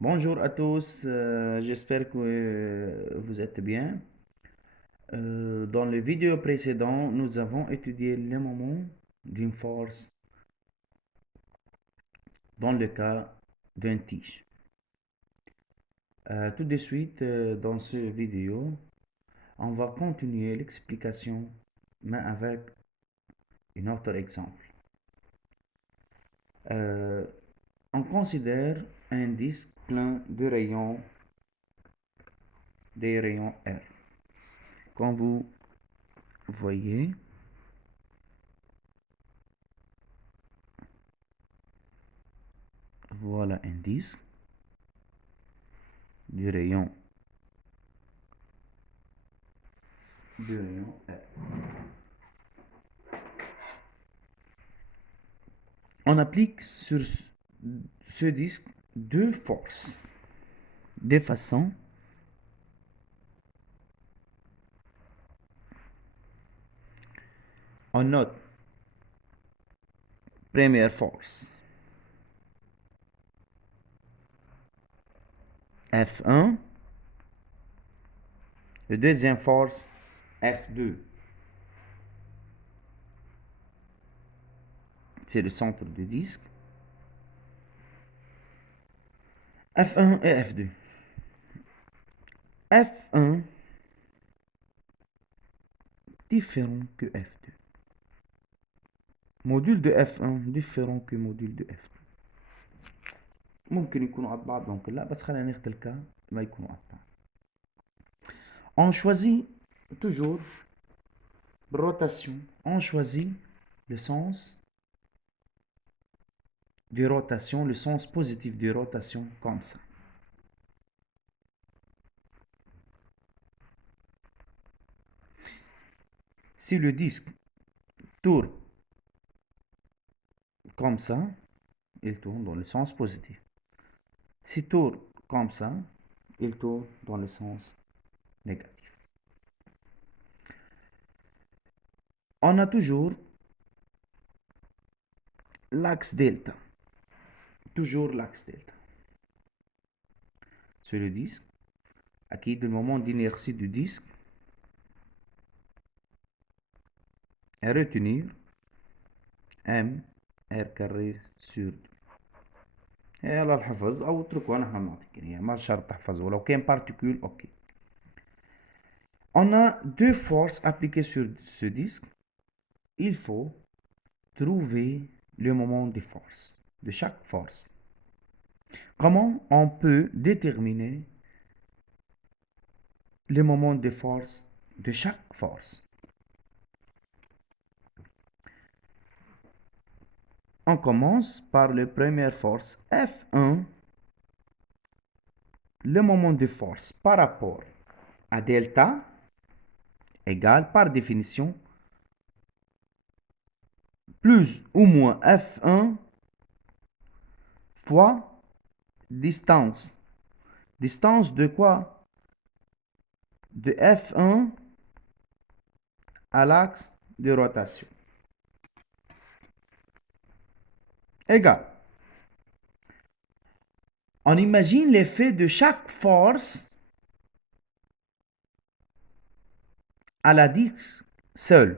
Bonjour à tous, j'espère que vous êtes bien. Dans le vidéo précédent, nous avons étudié les moments d'une force dans le cas d'un tige. Tout de suite, dans ce vidéo, on va continuer l'explication, mais avec un autre exemple. Euh, on considère un disque plein de rayons, des rayons R. Comme vous voyez, voilà un disque du rayon R. On applique sur ce disque deux forces de façon on note première force F1, le deuxième force F2. C'est le centre du disque. F1 et F2. F1 différent que F2. موديل de F1 différent que module de F2. ممكن يكونوا قد بعض ممكن لا، بس خلينا ناخد الكا ما يكونوا قد بعض. On choisit toujours rotation, on choisit le sens de rotation, le sens positif de rotation comme ça. Si le disque tourne comme ça, il tourne dans le sens positif. S'il tourne comme ça, il tourne dans le sens négatif. On a toujours l'axe delta. Toujours l'axe delta. Sur le disque, acquis le moment d'inertie du disque, et retenir M R carré sur 2. يلا الحفظ او اتركوا نحن بنعطيك يعني ما شرط تحفظه لو كان particule ok. On a deux forces appliquées sur ce disque. Il faut trouver le moment de force de chaque force. Comment on peut déterminer le moment de force de chaque force? On commence par la première force F1. Le moment de force par rapport à delta égale par définition plus ou moins F1 fois distance. Distance de quoi? De F1 à l'axe de rotation. Égal. On imagine l'effet de chaque force على disque seul.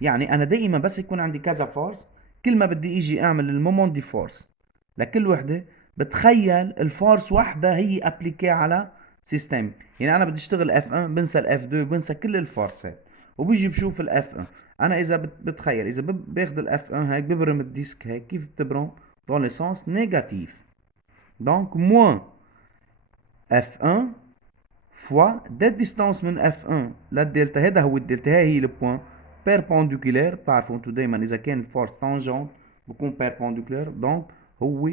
يعني أنا دائما بس يكون عندي كذا فورس، كل ما بدي إيجي أعمل المومنت دي فورس لكل وحدة بتخيل الفورس وحدة هي أبليكي على سيستم. يعني أنا بدي أشتغل F1 بنسى ال F2 بنسى كل الفورسات وبيجي بشوف ال F1. أنا إذا بتخيل إذا باخد ال F1 هيك ببرم الديسك هيك كيف بتبرم؟ dans le sens négatif. Donc moins F1 fois ديت ديستانس من F1 للدلتا. هذا هو الدلتا، هي البوان بيربونديكولير. بتعرفوا انتوا دايما اذا كان الفورس تانجونت بكون بيربونديكولير. دونك هو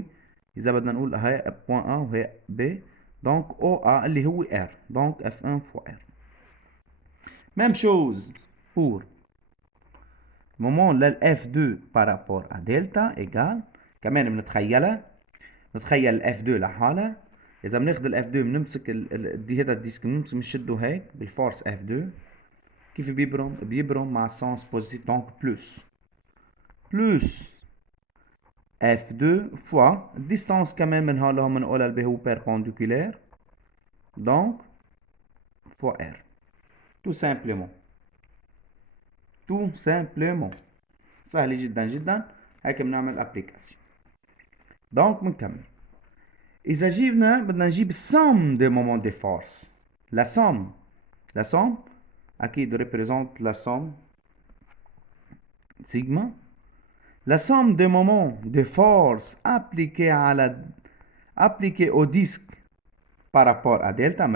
اذا بدنا نقول هي بوان A وهي B، دونك او A اللي هو R. دونك F1 fois R. Même chose pour moment لل F2 par rapport à delta égale كمان بنتخيلها، نتخيل ال F2 لحالها. اذا بناخد ال F2 بنمسك هذا الديسك بنشده هيك بالفورس F2. كيف بيبرم؟ بيبرم مع سنس بوزيتيف. دونك بلس F2 fois distance كمان من هون لهون بنقولها اللي هو perpendiculaire donc fois R tout simplement سهل جدا جدا. هيك بنعمل ابليكاسيون. دونك بنكمل. إذا بدنا نجيب السوم دي مومون دي فورس. لا سوم أكيد représente la somme sigma. La somme des moments de force appliquée au disque par rapport à delta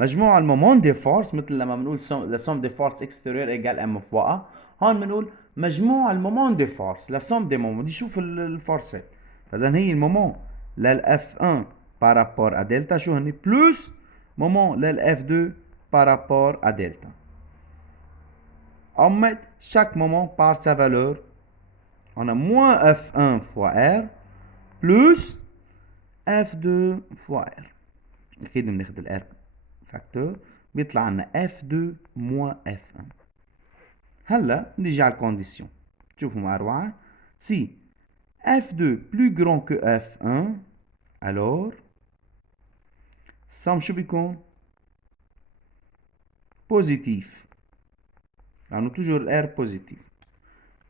مجموع المومون دي فورس مثل لما بنقول la somme des forces extérieures égale m fois a. هون بنقول مجموع المومون دي فورس la somme des moments. دي شوف الفورسات. فإذا هي المومون للf 1 par rapport à delta شو هني plus مومون للf 2 par rapport à delta. On met chaque moment par sa valeur. On a moins F1 fois R plus F2 fois R. أكيد بناخد ال R فاكتور بيطلع لنا F2 moins F1. هلا نيجي على الكونديسيون. شوفوا مع أروعة. Si F2 plus grand que F1 alors somme شو بيكون؟ بوزيتيف. لأنه توجور ال R بوزيتيف.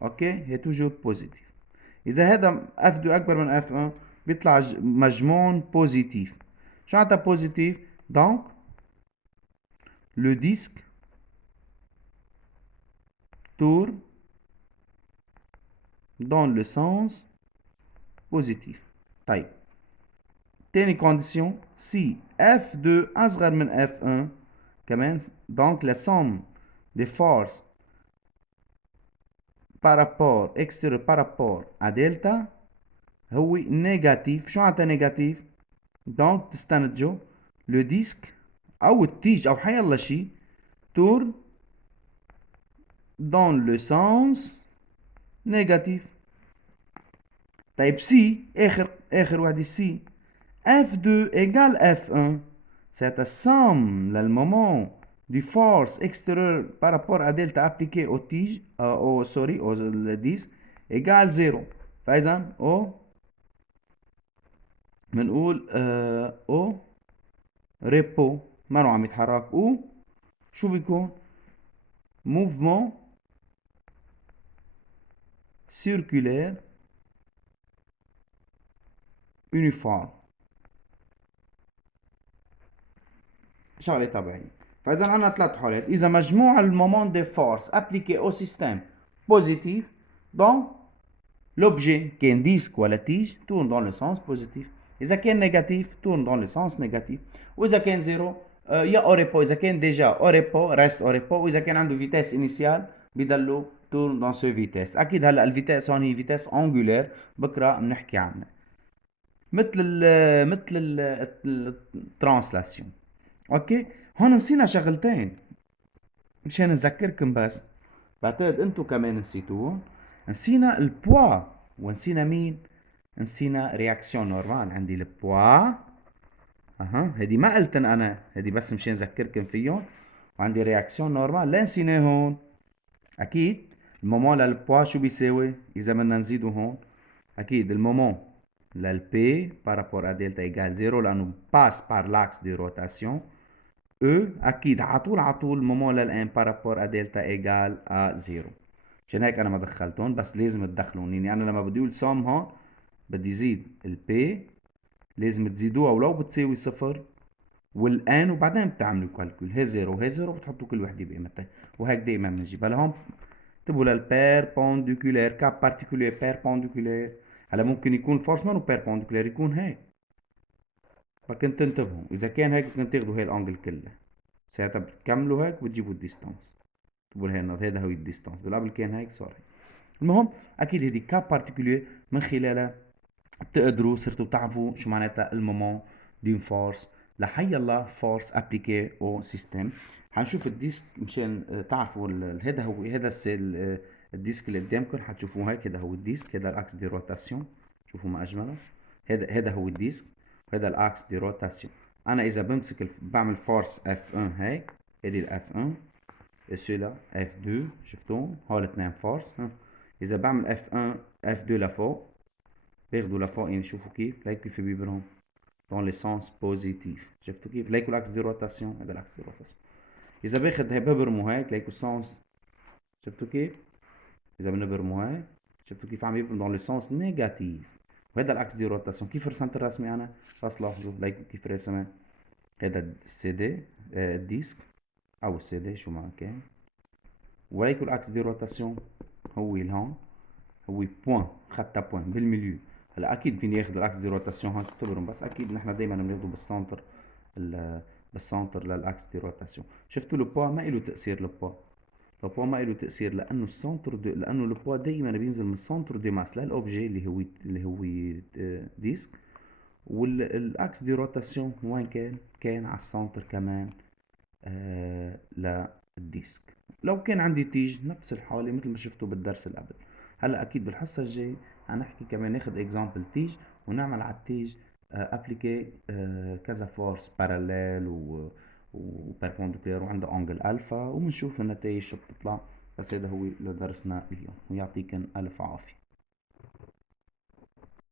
اوكي هي توجور بوزيتيف. إذا هذا F2 أكبر من F1 بيطلع مجموع بوزيتيف. شو معناتها بوزيتيف؟ دونك لو ديسك tourne dans le sens positif. طيب تاني كونديسيون si F2 أصغر من F1 كمان donc la somme des forces par rapport extérieur par rapport à delta هو نيجاتيف. شو معناتها نيجاتيف؟ دونك تستنتجوا لو ديسك أو التيج أو حيالله شي tourne dans le sens négatif. طيب سي آخر وحدة سي F2 égale F1 c'est la somme le moment du force extérieure par rapport à delta appliquée au tige au disque égale 0. فإذا بنقول او ريبو ما عم يتحرك شو بيكون mouvement circulaire uniforme شغله طبيعيه. فاذا عندنا ثلاث حالات. اذا مجموع المومون دي فورس ابليكي او سيستم بوزيتيف دونك لوبجي كان ديسك ولا تيج تورن دون لو سونس بوزيتيف. اذا كان نيجاتيف تورن دون لو سونس نيجاتيف. واذا كان زيرو يا اوريبو. اذا كان ديجا اوريبو ريست اوريبو. واذا كان عنده فيتاس انيسيال بضلوا تورن دون سو فيتاس. اكيد هلا الفيتاس هون هي فيتاس انجولير بكره بنحكي عنها مثل الترانسلاسيون. اوكي هون نسينا شغلتين مشان نذكركم بس بعتقد انتو كمان نسيتوهم. نسينا البوا ونسينا مين؟ نسينا رياكسيون نورمال. عندي البوا هدي ما قلتن انا هدي بس مشان نذكركم فيهم. وعندي رياكسيون نورمال. لا نسينا هون اكيد المومون للبوا شو بيساوي اذا بدنا نزيدو هون؟ اكيد المومون للبي بارابور ا دلتا ايجال 0 لانه باس بار لاكس دي روتاسيون. E أكيد على طول مومون للان بارابور ا دلتا ايجال ا 0. عشان هيك أنا ما دخلتهم بس لازم تدخلون. يعني أنا لما بدي أقول سوم هون بدي زيد البي لازم تزيدوها ولو بتساوي صفر والان وبعدين بتعملوا كالكول. هي 0 وهي 0 وبتحطوا كل وحدة بقيمتها. وهيك دائما بنجيب. هلا هون اكتبوا للبيربونديكولير كاب بارتيكولير بيربونديكولير. هلا ممكن يكون فورس مانو بيربونديكولير يكون هيك. فكنت تنتبهوا اذا كان هيك كنت تاخذوا هي الانجل كلها. ساعتها بتكملوا هيك وتجيبوا الديستانس. تقول هذا هو الديستانس. بالقبل كان هيك صار هيك. المهم اكيد هذه كاب بارتيكولير من خلالها بتقدروا صرتوا تعرفوا شو معناتها المومون دين فورس لحي الله فورس ابليكي او سيستم. حنشوف الديسك مشان تعرفوا هذا هو الديسك اللي قدامكم حتشوفوه هيك. هذا هو الديسك. هذا الاكس دي روتاسيون. شوفوا ما اجمله. هذا هو الديسك وهذا الاكس دي روتاسيون. انا اذا بمسك بعمل فورس F1 هيك هذه ال F1 وسيلا F2 شفتون هول اثنين فورس. اذا بعمل F1 F2 لفوق بياخدوا لفوق شوفوا كيف، ليك كيف بيبرهم dans le sens positif. شفتوا كيف؟ ليكوا الاكس دي روتاسيون، هذا الاكس دي روتاسيون. اذا باخد ببرموا هيك ليكوا السونس، شفتوا كيف؟ اذا بنبرموا هيك شفتوا كيف عم يبرم dans le sens نيجاتيف. وهذا الاكس دي روتاسيون. كيف رسمت الرسمه انا؟ بس لاحظوا ليكوا كيف رسمت. هذا السي دي الديسك او السي دي شو ما كان، وليكوا الاكس دي روتاسيون هو الهون، هو بوين، خدتها بوين بالمليو. هلا اكيد فيني اخذ الاكس دي روتاسيون هون تبرم، بس اكيد نحن دائما بناخده بالسنتر، بالسنتر للاكس دي روتاسيون. شفتوا لو بوا ما له تاثير، لو بوا ما له تاثير لانه السنتر لانه لو بوا دائما بينزل من السنتر دي ماس للاوبجي اللي هو ديسك. والاكس دي روتاسيون وين كان على السنتر كمان للديسك. لو كان عندي تيج نفس الحالة مثل ما شفتوا بالدرس اللي قبل. هلا اكيد بالحصة الجاي هنحكي كمان ناخد اكزامبل تيج، ونعمل على التيج ابليكي كذا فورس باراليل وبيربونديكولير وعنده انجل الفا، وبنشوف النتائج شو بتطلع. بس هذا هو اللي درسنا اليوم، ويعطيكم الف عافية.